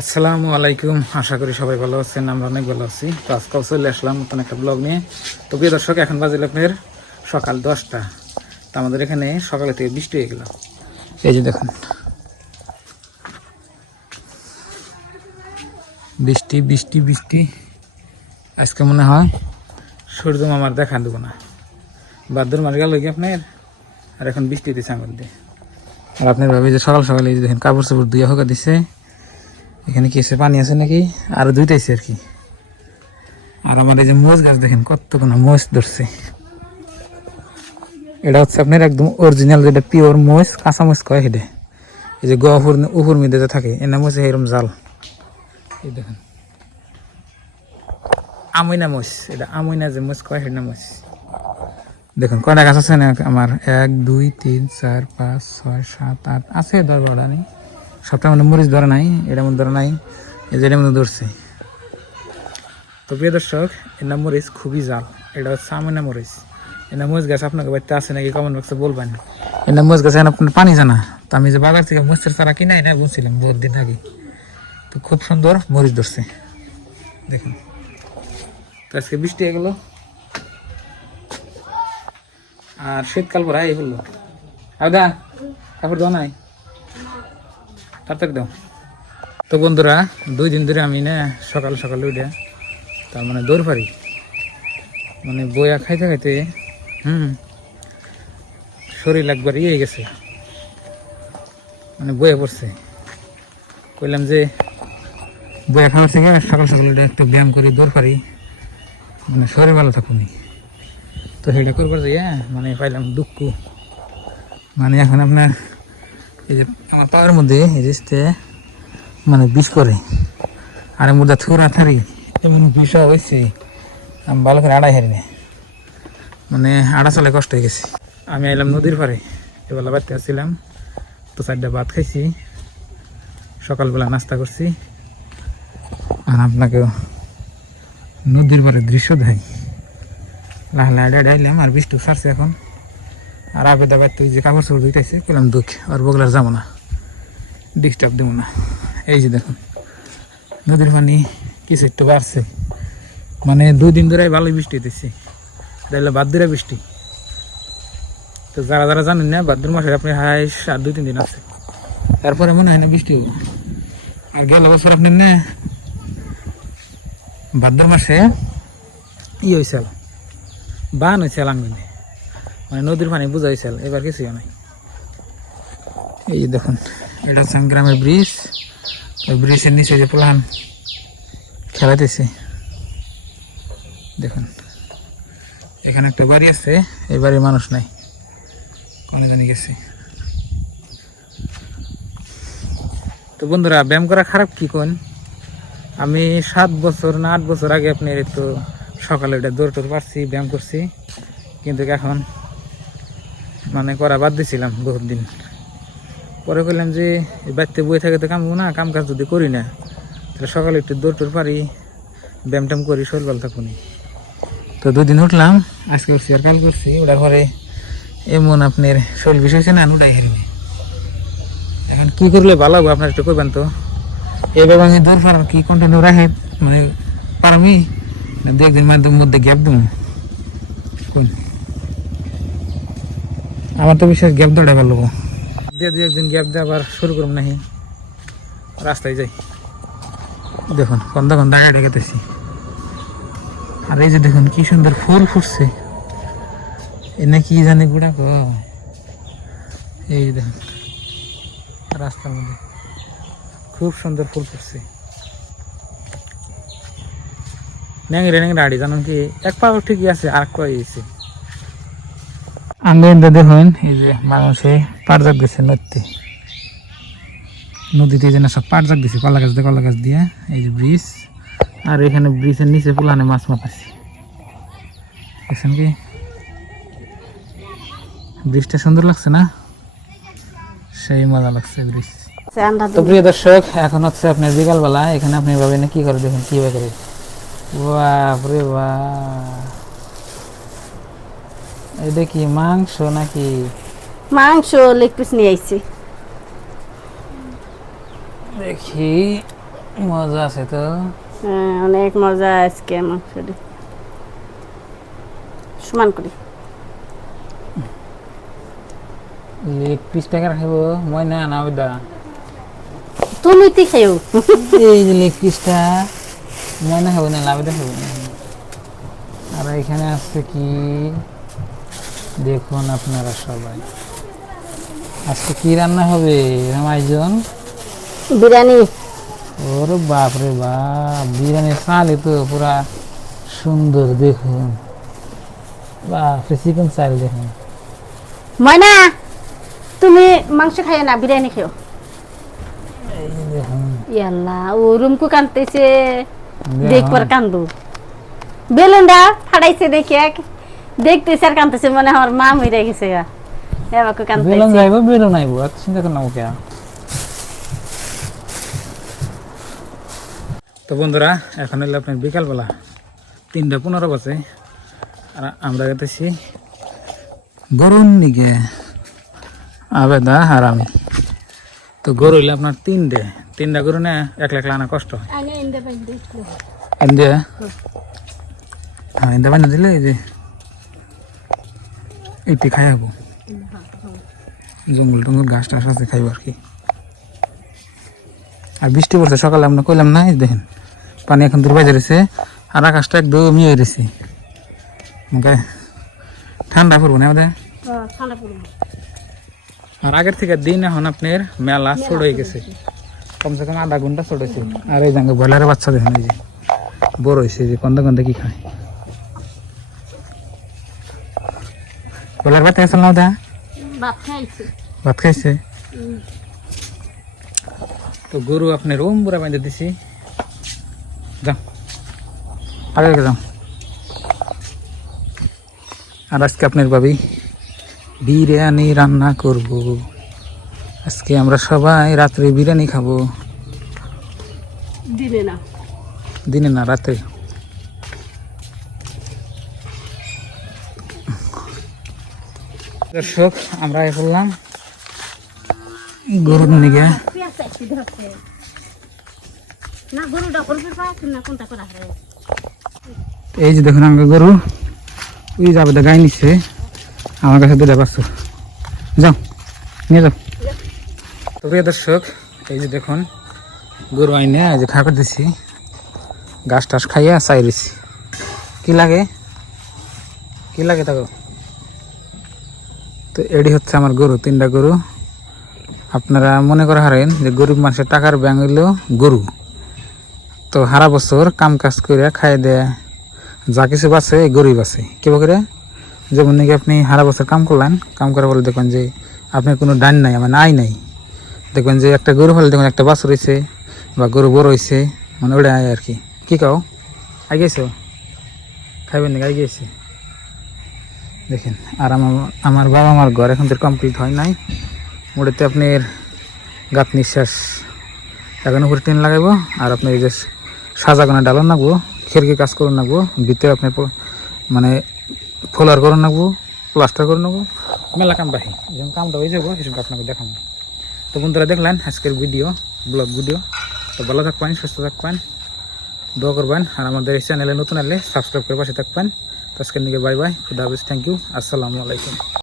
আসসালামু আলাইকুম, আশা করি সবাই ভালো আছেন। আমরা অনেক ভালো আছি। তো আজকাল চলে আসলাম নতুন একটা ব্লগ নিয়ে। তো প্রিয় দর্শক, এখন বাজে আপনার সকাল 10টা। তো আমাদের এখানে সকালে থেকে বৃষ্টি হয়ে গেল। এই যে দেখুন, বৃষ্টি বৃষ্টি বৃষ্টি। আজকে মনে হয় সূর্য মামার দেখা দেবো না। ভাদ্র মাস গেল কি আপনার, আর এখন বৃষ্টি দিচ্ছে আমার দিয়ে। আর আপনার ভাবি যে সকাল সকালে এই যে দেখেন কাপড় চাপড় ধুয়ে হোকা দিচ্ছে। এখানে কি আছে, পানি আছে নাকি, আরো দুইটাইছে আর কি। আর আমার এই যে মোজ গাছ দেখেন কতগুলো মোজ ধরছে। এটা হচ্ছে আপনার একদম অরিজিনাল, যেটা পিওর মোজ, কাঁচা মোজ কয় হেঁটে। এই যে গহপুর উপর মধ্যে যে থাকে এনা মোজ এরকম জাল। এই দেখেন আমইনা মোজ, এটা আমইনা যে মোজ কয় হেঁটে মোজ। দেখুন কয়টা গাছ আছে না আমার, 1 2 3 4 5 6 7 8 আছে, 10 12টা নেই। সবটা মানে মরিচ ধরে নাই, এটা মধ্যে ধরে নাই, এই যে এটার মধ্যে ধরছে। তো প্রিয় দর্শক, এর নাম মরিচ খুবই জাল। এটা হচ্ছে আমইনা মরিচ। এর মরিচ গাছ আপনাকে বাড়িতে আছে নাকি কমেন্ট বক্সে বলবেন। এর মরিচ গাছে আপনার পানি জানা। তো আমি যে বাজার থেকে মরিচের চারা কিনাই না বলছিলাম বহুত দিন আগে। তো খুব সুন্দর মরিচ ধরছে দেখুন। তো আজকে বৃষ্টি হয়ে গেল, আর শীতকাল পরে এই হলো। আদা কাপড় দেওয়া নাই, তাড়াতাড়ি দাও। তো বন্ধুরা, 2 দিন ধরে আমি না সকাল সকালে উঠে তার মানে দৌড় পারি, মানে বইয়া খাইতে খাইতে শরীর একবার ইয়ে গেছে, মানে বইয়া পড়ছে। কইলাম যে বইয়া খাওয়ার থেকে সকাল সকাল উঠে একটু ব্যায়াম করি, দৌড় পারি, মানে শরীর ভালো থাকুনি। তো সেটা করবার যাইয়া মানে পাইলাম দুঃখ। মানে এখন আপনার এই যে আমার পাওয়ার মধ্যে এই যে মানে বিষ করে, আর এর মধ্যে থুরা থারি এমন বিষ হয়েছে, আমি ভালো করে আড়াই হারি না, মানে আড়া চলে কষ্ট হয়ে গেছে। আমি এলাম নদীর পাড়ে, এবেলা বাড়তে আসছিলাম। তো 4টা ভাত খাইছি, সকালবেলা নাস্তা করছি। আর আপনাকেও নদীর পাড়ে দৃশ্য দেখাই। লাহলা আইলাম, আর বৃষ্টি ছাড়ছে এখন। আর আগে দাবার তুই যে কাপড় চোপড় ধুইতেছি, কেলাম দুঃখ, আর বগলার যাবো না, ডিস্টার্ব দেবো না। এই যে দেখুন নদীর পানি কিছু একটু বাড়ছে, মানে 2 দিন ধরে ভালোই বৃষ্টি হইতেছে। এটা হলো ভাদ্র বৃষ্টি। তো যারা যারা জানেন না, ভাদ্র মাসের আপনি হাইস আর 2-3 দিন আছে, তারপরে মনে হয় না বৃষ্টি হবো। আর গেল বছর আপনি না ভাদ্র মাসে ই হয়েছিল, বান হয়েছিল আঙ্গনে, মানে নদীর পানি বোঝা হয়েছিল। এবার কিছুই নাই। এই যে দেখুন, এটা হচ্ছে গ্রামের ব্রিজ। ওই ব্রিজের নিচে যে প্লান খেলাতেছে দেখুন। এখানে একটা বাড়ি আছে, এই বাড়ির মানুষ নাই, কোনে জানি গেছে। তো বন্ধুরা, ব্যায়াম করা খারাপ কি কোন? আমি 7 বছর না 8 বছর আগে আপনি একটু সকালে এটা দৌড় টোর পারছি, ব্যায়াম করছি। কিন্তু এখন মানে করা বাদ দিয়েছিলাম বহুত দিন। পরে বললাম যে বাড়িতে বই থাকে তো কামবো না, কাম কাজ যদি করি না তাহলে সকালে একটু দৌড় টোর পারি, ব্যায়াম ট্যাম করি, শরীর ভালো থাকুনি। তো 2 দিন উঠলাম, আজকে উঠছি আর কাল করছি। ওটার পরে এমন আপনার শরীর বিষয় হয়েছে না, উঠাই হারিনি। এখন কি করলে ভালো হবে আপনার একটু করবেন তো। এইভাবে আমি দৌড় পারার কি কন্টিনিউ রাখে, মানে পারমি 2-1 দিন মধ্যে গ্যাপ দেবো কোন? আমার তো বিশেষ গ্যাপ দৌড়াই ভালো, 2-1 দিন গ্যাপ দিয়ে আবার শুরু করুন নাহি, রাস্তায় যাই। দেখুন কন্দা কন্দা গাড়ি গেতেছি। আর এই যে দেখুন কি সুন্দর ফুল ফুটছে, এনে কি জানি গুড়া গো। এই যে দেখুন রাস্তার মধ্যে খুব সুন্দর ফুল ফুটছে। ন্যাংরে ন্যাংরা আড়ি জানেন কি, এক পা ঠিকই আছে, আর এক পা গেছে। আঙ্গে দেখুন এই যে মানুষে পাট জাগ দিচ্ছে নদীতে, যেন সব পাট জাগ দিচ্ছে কলা গাছ দিয়ে। এই যে ব্রিজ, আর এখানে ব্রিজের নিচে পুলানে মাছ মাথাচ্ছে দেখছেন কি, ব্রিজটা সুন্দর লাগছে না, সেই মজা লাগছে ব্রিজ। তো প্রিয় দর্শক, এখন হচ্ছে আপনার বিকালবেলা। এখানে আপনি ভাবেন কি করে, দেখুন কিভাবে করে, বাপরে বাপ। এটা কি মাংস নাকি? মাংস লেগ পিস নিয়ে আইছি। দেখি মজা আছে তো। হ্যাঁ, অনেক মজা আজকে মাংসটি সমান করি। লেগ পিস টাকা রাখব ময়না না ওইটা। তুমি তি খাইও। এই যে লেগ পিসটা ময়না খাবো না লাভটা খাবো না। আর এখানে আছে কি দেখুন আপনারা সবাই, আজকে কি রান্না হবে রামাইজন? বিরিয়ানি। ওরে বাপ রে বাপ, বিরিয়ানির চালই তো পুরা সুন্দর দেখুন, বাপ রে চিকেন চাল দেখুন। ময়না তুমি মাংস খাইও না, বিরিয়ানি খাও। এই যে দেখুন ইয়াল্লা ও রুমকু কানতেছে, দেখুন। দেখবার কান্দু বেলুনটা ফাটাইছে দেখে দেখতেছে আর কানতেছে, মনে হয় আমার মা মরে গেছে গা। এবারকে বেলুন কানতেছে। যাইব বেলুন আইব, এত চিন্তা করেন না ওকে। তো বন্ধুরা এখন হলো আপনার বিকালবেলা 3:15 বাজে, আর আমরা গেতেছি গরুর নিগে আবেদা আর আমি। তো গরু হইলে আপনার তিনটা গরু না একলা একলা আনা কষ্ট হয়। ইন্ডিয়া হ্যাঁ ইন্দা বানা দিলে এই যে এটি খাই হবো, জঙ্গল টঙ্গল ঘাস টাস আছে খাইব আর কি। আর বৃষ্টি পড়ছে সকালে, আমরা কইলাম না, এই দেখেন পানি এখন দূর বাজে রয়েছে, আর আকাশটা একদম ইয়ে রয়েছে, ঠান্ডা পড়বো না আমাদের। আর আগের থেকে দিন এখন আপনার মেলা ছোট হয়ে গেছে, কমসে কম আধা ঘন্টা ছোট হয়েছে। আর এই জায়গায় ব্রয়লারের বাচ্চা দেখেন, এই যে বড় হয়েছে, যে কন্দা কন্দা কি খায় ব্রয়লার বাচ্চা গেছিল না ওটা, ভাত খাইছে। তো গরু আপনি রোম বুড়া বাঁধে দিছি, যাও আগে যাও। আর আজকে আপনার ভাবি বিরিয়ানি রান্না করব, আজকে আমরা সবাই রাত্রে বিরিয়ানি খাবো। দিনে না রাত্রে। দর্শক আমরা বললাম গরুর নিগে, এই যে দেখুন আমাকে গরু ওই যাবে তো গাই নিচ্ছে, আমার কাছে দুটা পাচ্ছ, যাও নিয়ে যাও। তো প্রিয় দর্শক এই যে দেখুন গরু আইনে এই যে খা করে দিছি, ঘাস টাস খাইয়া চাই দিছি। কি লাগে কি লাগে তাকে? তো এডি হচ্ছে আমার গরু, 3টা গরু। আপনারা মনে করে হারেন যে গরিব মানুষের টাকার ব্যাংক হইল গরু, তো সারা বছর কাম কাজ করে খাই দেয়, যা কিছু বাঁচে গরিব আছে কিবা করে। যেমন নাকি আপনি সারা বছর কাম করলেন, কাম করার বলে দেখবেন যে আপনার কোনো ডান নাই, মানে আয় নাই, দেখবেন যে একটা গরু হলে দেখবেন একটা বাছুর হয়েছে বা গরু বড় হয়েছে, মানে ওটা আয় আর কি। কি কাও আই গেছো খাইবেন নাকি আই গেছে দেখেন। আর আমার বাবা মার ঘর এখন তো কমপ্লিট হয় নাই, মোটাতে আপনার গাত নিঃশ্বাস এখন উপরে টিন লাগাইবো, আর আপনার এই যে সাজাগোনা ডালন নাগবো, খিড়কি কাজ করুন নাগবো, ভিতরে আপনার মানে ফোলার করুন নাগবো, প্লাস্টার করুন নাগবো, মেলা কাম বাহি। যখন কামটা হয়ে যাবো সেসব আপনাকে দেখাবো। তো বন্ধুরা দেখলেন আজকের ব্লগ ভিডিও। তো ভালো থাকবেন, সুস্থ থাকবেন, দোয়া করবেন, আর আমাদের এই চ্যানেলে নতুন আসলে সাবস্ক্রাইব করে পাশে থাকবেন। তো আজকের নিকে বাই বাই, খুদা হাফেজ, থ্যাংক ইউ, আসসালামু আলাইকুম।